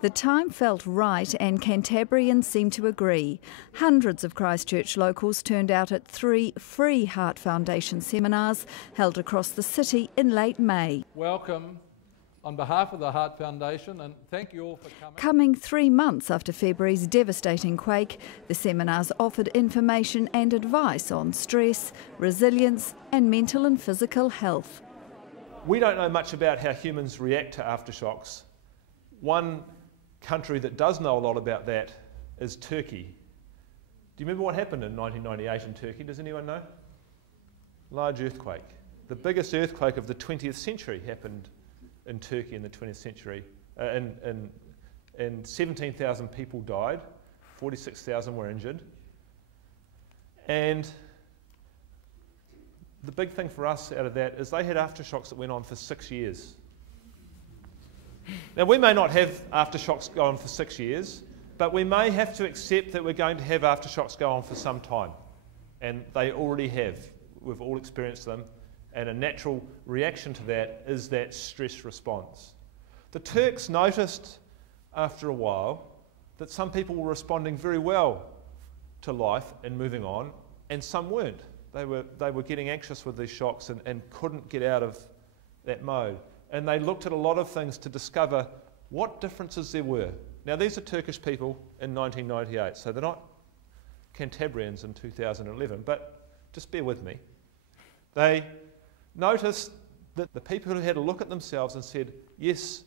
The time felt right and Cantabrians seemed to agree. Hundreds of Christchurch locals turned out at 3 free Heart Foundation seminars held across the city in late May. Welcome on behalf of the Heart Foundation, and thank you all for coming. Coming 3 months after February's devastating quake, the seminars offered information and advice on stress, resilience and mental and physical health. We don't know much about how humans react to aftershocks. One country that does know a lot about that is Turkey. Do you remember what happened in 1998 in Turkey? Does anyone know? Large earthquake. The biggest earthquake of the 20th century happened in Turkey in the 20th century. And 17,000 people died, 46,000 were injured. And the big thing for us out of that is they had aftershocks that went on for 6 years. Now, we may not have aftershocks go on for 6 years, but we may have to accept that we're going to have aftershocks go on for some time. And they already have. We've all experienced them. And a natural reaction to that is that stress response. The Turks noticed after a while that some people were responding very well to life and moving on, and some weren't. They were getting anxious with these shocks and couldn't get out of that mode. And they looked at a lot of things to discover what differences there were. Now, these are Turkish people in 1998, so they're not Cantabrians in 2011, but just bear with me. They noticed that the people who had a look at themselves and said, yes,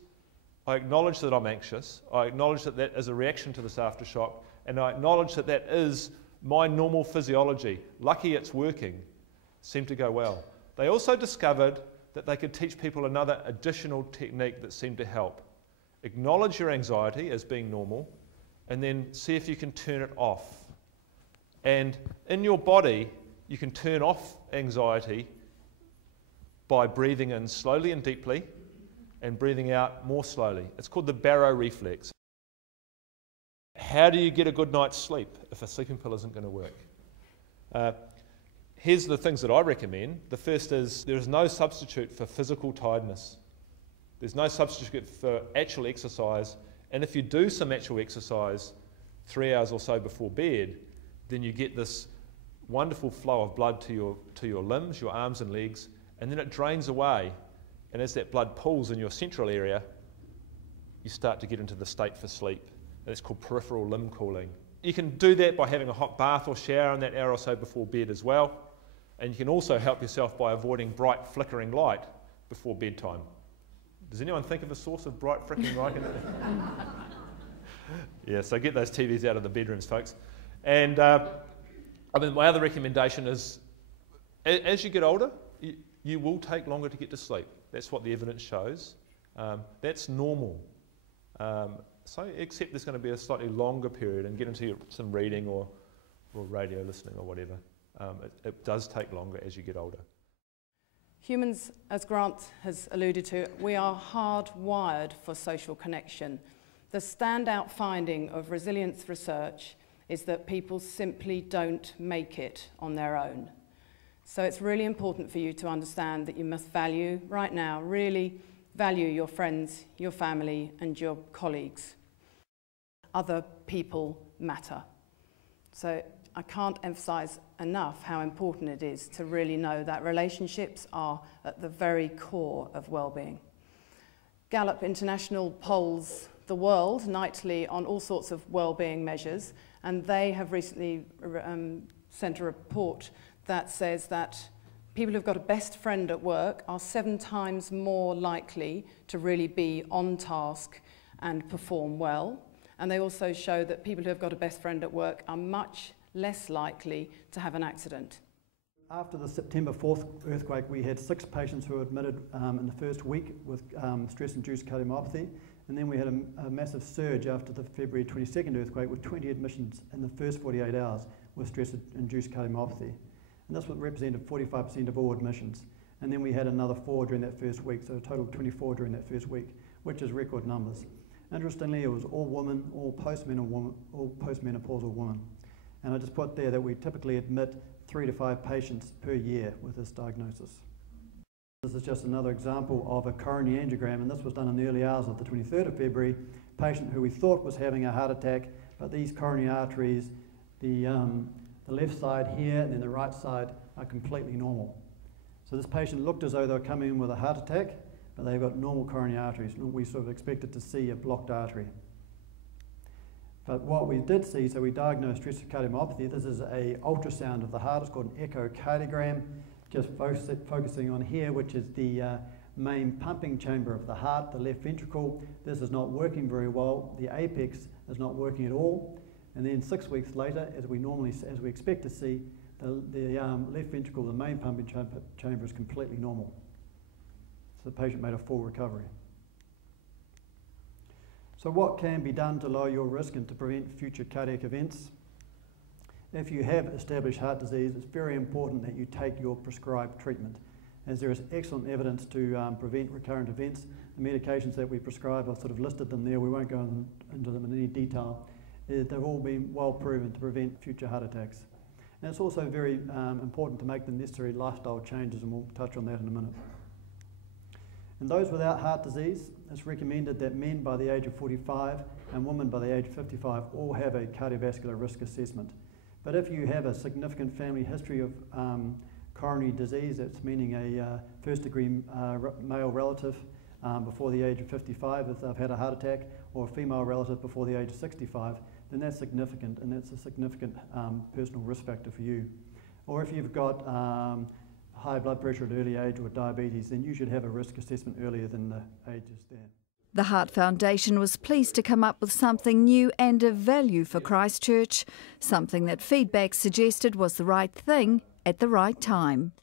I acknowledge that I'm anxious, I acknowledge that that is a reaction to this aftershock, and I acknowledge that that is my normal physiology, lucky it's working, seemed to go well. They also discovered that they could teach people another additional technique that seemed to help. Acknowledge your anxiety as being normal, and then see if you can turn it off. And in your body, you can turn off anxiety by breathing in slowly and deeply, and breathing out more slowly. It's called the barrow reflex. How do you get a good night's sleep if a sleeping pill isn't going to work? Here's the things that I recommend. The first is there is no substitute for physical tiredness. There's no substitute for actual exercise. And if you do some actual exercise 3 hours or so before bed, then you get this wonderful flow of blood to your limbs, your arms and legs, and then it drains away. And as that blood pools in your central area, you start to get into the state for sleep. And it's called peripheral limb cooling. You can do that by having a hot bath or shower in that hour or so before bed as well. And you can also help yourself by avoiding bright flickering light before bedtime. Does anyone think of a source of bright flickering light? Yeah, so get those TVs out of the bedrooms, folks. And my other recommendation is, as you get older, you will take longer to get to sleep. That's what the evidence shows. That's normal. So except there's going to be a slightly longer period, and get into some reading or radio listening or whatever. It does take longer as you get older. Humans, as Grant has alluded to, we are hardwired for social connection. The standout finding of resilience research is that people simply don't make it on their own. So it's really important for you to understand that you must value, right now, really value your friends, your family and your colleagues. Other people matter. So I can't emphasize enough how important it is to really know that relationships are at the very core of well-being. Gallup International polls the world nightly on all sorts of well-being measures, and they have recently sent a report that says that people who've got a best friend at work are 7 times more likely to really be on task and perform well. And they also show that people who have got a best friend at work are much less likely to have an accident. After the September 4th earthquake, we had 6 patients who were admitted in the first week with stress-induced cardiomyopathy, and then we had a massive surge after the February 22nd earthquake with 20 admissions in the first 48 hours with stress-induced cardiomyopathy. And this represented 45% of all admissions. And then we had another 4 during that first week, so a total of 24 during that first week, which is record numbers. Interestingly, it was all women, all postmenopausal women. And I just put there that we typically admit 3 to 5 patients per year with this diagnosis. This is just another example of a coronary angiogram, and this was done in the early hours of the 23rd of February. Patient who we thought was having a heart attack, but these coronary arteries, the left side here and then the right side, are completely normal. So this patient looked as though they were coming in with a heart attack, but they've got normal coronary arteries. We sort of expected to see a blocked artery. But what we did see, so we diagnosed stress cardiomyopathy. This is an ultrasound of the heart. It's called an echocardiogram, just focusing on here, which is the main pumping chamber of the heart, the left ventricle. This is not working very well. The apex is not working at all. And then 6 weeks later, as we expect to see, the left ventricle, the main pumping chamber, is completely normal. So the patient made a full recovery. So what can be done to lower your risk and to prevent future cardiac events? If you have established heart disease, it's very important that you take your prescribed treatment, as there is excellent evidence to prevent recurrent events. The medications that we prescribe, I've sort of listed them there, we won't go into them in any detail. They've all been well proven to prevent future heart attacks. And it's also very important to make the necessary lifestyle changes, and we'll touch on that in a minute. In those without heart disease, it's recommended that men by the age of 45 and women by the age of 55 all have a cardiovascular risk assessment. But if you have a significant family history of coronary disease, that's meaning a first-degree male relative before the age of 55 if they've had a heart attack, or a female relative before the age of 65, then that's significant, and that's a significant personal risk factor for you. Or if you've got high blood pressure at an early age or diabetes, then you should have a risk assessment earlier than the ages there. The Heart Foundation was pleased to come up with something new and of value for Christchurch, something that feedback suggested was the right thing at the right time.